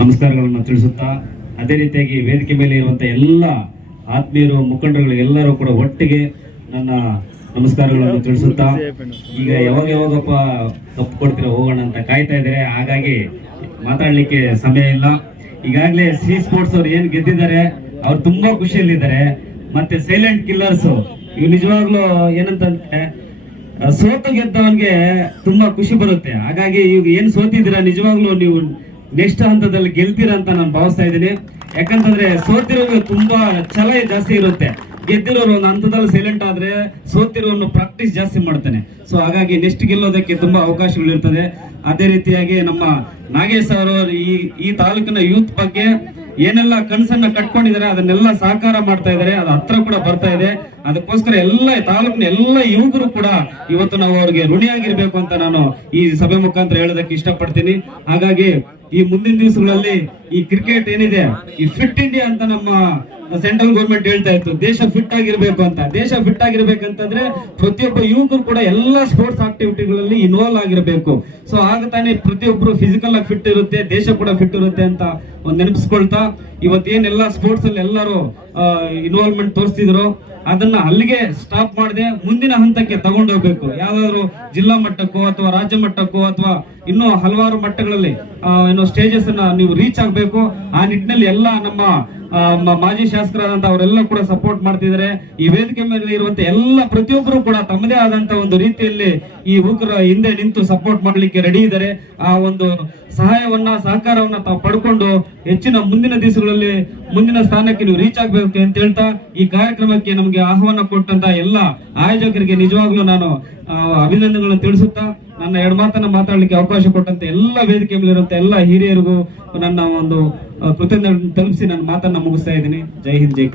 ನಮಸ್ಕಾರಗಳನ್ನು ತಿಳಿಸುತ್ತಾ, ಅದೇ ರೀತಿಯಾಗಿ ವೇದಿಕೆ ಮೇಲೆ ಇರುವಂತಹ ಎಲ್ಲ ಆತ್ಮೀಯರು ಮುಖಂಡರು ಎಲ್ಲರೂ ಕೂಡ ಒಟ್ಟಿಗೆ ನನ್ನ ನಮಸ್ಕಾರಗಳನ್ನು ತಿಳಿಸುತ್ತಾ, ಈಗ ಯಾವಾಗಪ್ಪ ಕಪ್ಪು ಕೊಡ್ತೀರ ಹೋಗೋಣ ಅಂತ ಕಾಯ್ತಾ ಇದ್ದಾರೆ. ಹಾಗಾಗಿ ಮಾತಾಡ್ಲಿಕ್ಕೆ ಸಮಯ ಇಲ್ಲ. ಈಗಾಗಲೇ ಸಿ ಸ್ಪೋರ್ಟ್ಸ್ ಅವ್ರು ಏನ್ ಗೆದ್ದಿದ್ದಾರೆ, ಅವ್ರು ತುಂಬಾ ಖುಷಿಯಲ್ಲಿದ್ದಾರೆ. ಮತ್ತೆ ಸೈಲೆಂಟ್ ಕಿಲ್ಲರ್ಸ್ ಇವ್ ನಿಜವಾಗ್ಲೂ ಏನಂತಂದ್ರೆ ಸೋತು ಗೆದ್ದವನ್ಗೆ ತುಂಬಾ ಖುಷಿ ಬರುತ್ತೆ. ಹಾಗಾಗಿ ಈಗ ಏನ್ ಸೋತಿದ್ದೀರಾ ನಿಜವಾಗ್ಲೂ ನೀವು ನೆಕ್ಸ್ಟ್ ಹಂತದಲ್ಲಿ ಗೆಲ್ತೀರಾ ಅಂತ ನಾನು ಭಾವಿಸ್ತಾ ಇದ್ದೀನಿ. ಯಾಕಂತಂದ್ರೆ ಸೋತಿರೋರು ತುಂಬಾ ಛಲ ಜಾಸ್ತಿ ಇರುತ್ತೆ, ಗೆದ್ದಿರೋರು ಒಂದು ಹಂತದಲ್ಲಿ ಸೈಲೆಂಟ್ ಆದ್ರೆ ಸೋತಿರೋನು ಪ್ರಾಕ್ಟೀಸ್ ಜಾಸ್ತಿ ಮಾಡ್ತಾನೆ. ಸೊ ಹಾಗಾಗಿ ನೆಕ್ಸ್ಟ್ ಗೆಲ್ಲೋದಕ್ಕೆ ತುಂಬಾ ಅವಕಾಶಗಳು ಇರ್ತದೆ. ಅದೇ ರೀತಿಯಾಗಿ ನಮ್ಮ ನಾಗೇಶ್ ಅವರು ಈ ತಾಲೂಕಿನ ಯೂತ್ ಬಗ್ಗೆ ಏನೆಲ್ಲ ಕನಸನ್ನ ಕಟ್ಕೊಂಡಿದ್ದಾರೆ ಅದನ್ನೆಲ್ಲ ಸಾಕಾರ ಮಾಡ್ತಾ ಇದ್ದಾರೆ. ಅದು ಹತ್ರ ಕೂಡ ಬರ್ತಾ ಇದೆ. ಅದಕ್ಕೋಸ್ಕರ ಎಲ್ಲ ತಾಲೂಕಿನ ಎಲ್ಲ ಯುವಕರು ಕೂಡ ಇವತ್ತು ನಾವು ಅವ್ರಿಗೆ ಋಣಿಯಾಗಿರ್ಬೇಕು ಅಂತ ನಾನು ಈ ಸಭೆ ಮುಖಾಂತರ ಹೇಳೋದಕ್ಕೆ ಇಷ್ಟಪಡ್ತೀನಿ. ಹಾಗಾಗಿ ಈ ಮುಂದಿನ ದಿವಸಗಳಲ್ಲಿ ಈ ಕ್ರಿಕೆಟ್ ಏನಿದೆ, ಈ ಫಿಟ್ ಇಂಡಿಯಾ ಅಂತ ನಮ್ಮ ಸೆಂಟ್ರಲ್ ಗೌರ್ಮೆಂಟ್ ಹೇಳ್ತಾ ಇತ್ತು, ದೇಶ ಫಿಟ್ ಆಗಿರ್ಬೇಕು ಅಂತ. ದೇಶ ಫಿಟ್ ಆಗಿರ್ಬೇಕಂತಂದ್ರೆ ಪ್ರತಿಯೊಬ್ಬ ಯುವಕರು ಕೂಡ ಎಲ್ಲ ಸ್ಪೋರ್ಟ್ಸ್ ಆಕ್ಟಿವಿಟಿಗಳಲ್ಲಿ ಇನ್ವಾಲ್ವ್ ಆಗಿರ್ಬೇಕು. ಸೊ ಆಗ ತಾನೇ ಪ್ರತಿಯೊಬ್ಬರು ಫಿಸಿಕಲ್ ಆಗಿ ಫಿಟ್ ಇರುತ್ತೆ, ದೇಶ ಕೂಡ ಫಿಟ್ ಇರುತ್ತೆ ಅಂತ ಒಂದು ನೆನಪಿಸ್ಕೊಳ್ತಾ, ಇವತ್ತೇನೆಲ್ಲ ಸ್ಪೋರ್ಟ್ಸ್ ಅಲ್ಲಿ ಎಲ್ಲರೂ ಇನ್ವಾಲ್ವ್ಮೆಂಟ್ ತೋರಿಸ್ತಿದ್ರು ಅದನ್ನ ಅಲ್ಲಿಗೆ ಸ್ಟಾಪ್ ಮಾಡದೆ ಮುಂದಿನ ಹಂತಕ್ಕೆ ತಗೊಂಡು ಹೋಗ್ಬೇಕು. ಯಾವ್ದಾದ್ರು ಜಿಲ್ಲಾ ಮಟ್ಟಕ್ಕೋ ಅಥವಾ ರಾಜ್ಯ ಮಟ್ಟಕ್ಕೋ ಅಥವಾ ಇನ್ನೂ ಹಲವಾರು ಮಟ್ಟಗಳಲ್ಲಿ ಏನೋ ಸ್ಟೇಜಸ್ ಅನ್ನ ನೀವು ರೀಚ್ ಆಗ್ಬೇಕು. ಆ ನಿಟ್ಟಿನಲ್ಲಿ ಎಲ್ಲ ನಮ್ಮ ಮಾಜಿ ಶಾಸಕರಾದಂತ ಅವರೆಲ್ಲ ಕೂಡ ಸಪೋರ್ಟ್ ಮಾಡ್ತಿದ್ದಾರೆ. ಈ ವೇದಿಕೆ ಮೇಲೆ ಇರುವಂತ ಎಲ್ಲ ಪ್ರತಿಯೊಬ್ಬರು ಕೂಡ ತಮ್ಮದೇ ಆದಂತ ಒಂದು ರೀತಿಯಲ್ಲಿ ಈ ಯುವಕರ ಹಿಂದೆ ನಿಂತು ಸಪೋರ್ಟ್ ಮಾಡ್ಲಿಕ್ಕೆ ರೆಡಿ ಇದ್ದಾರೆ. ಆ ಒಂದು ಸಹಾಯವನ್ನ ಸಹಕಾರವನ್ನ ತಾವು ಪಡ್ಕೊಂಡು ಹೆಚ್ಚಿನ ಮುಂದಿನ ದಿವಸಗಳಲ್ಲಿ ಮುಂದಿನ ಸ್ಥಾನಕ್ಕೆ ನೀವು ರೀಚ್ ಆಗ್ಬೇಕು ಅಂತ ಹೇಳ್ತಾ, ಈ ಕಾರ್ಯಕ್ರಮಕ್ಕೆ ನಮಗೆ ಆಹ್ವಾನ ಕೊಟ್ಟಂತ ಎಲ್ಲ ಆಯೋಜಕರಿಗೆ ನಿಜವಾಗ್ಲೂ ನಾನು ಅಭಿನಂದನೆಗಳನ್ನು ತಿಳಿಸುತ್ತಾ, ನನ್ನ ಎರಡು ಮಾತನ್ನ ಮಾತಾಡ್ಲಿಕ್ಕೆ ಅವಕಾಶ ಕೊಟ್ಟಂತೆ ಎಲ್ಲ ವೇದಿಕೆ ಮೇಲಿರುವಂತ ಎಲ್ಲ ಹಿರಿಯರಿಗೂ ನನ್ನ ಒಂದು ಕೃತಜ್ಞತೆ ತಲುಪಿಸಿ ನನ್ನ ಮಾತನ್ನ ಮುಗಿಸ್ತಾ ಇದ್ದೀನಿ. ಜೈ ಹಿಂದ್, ಜೈ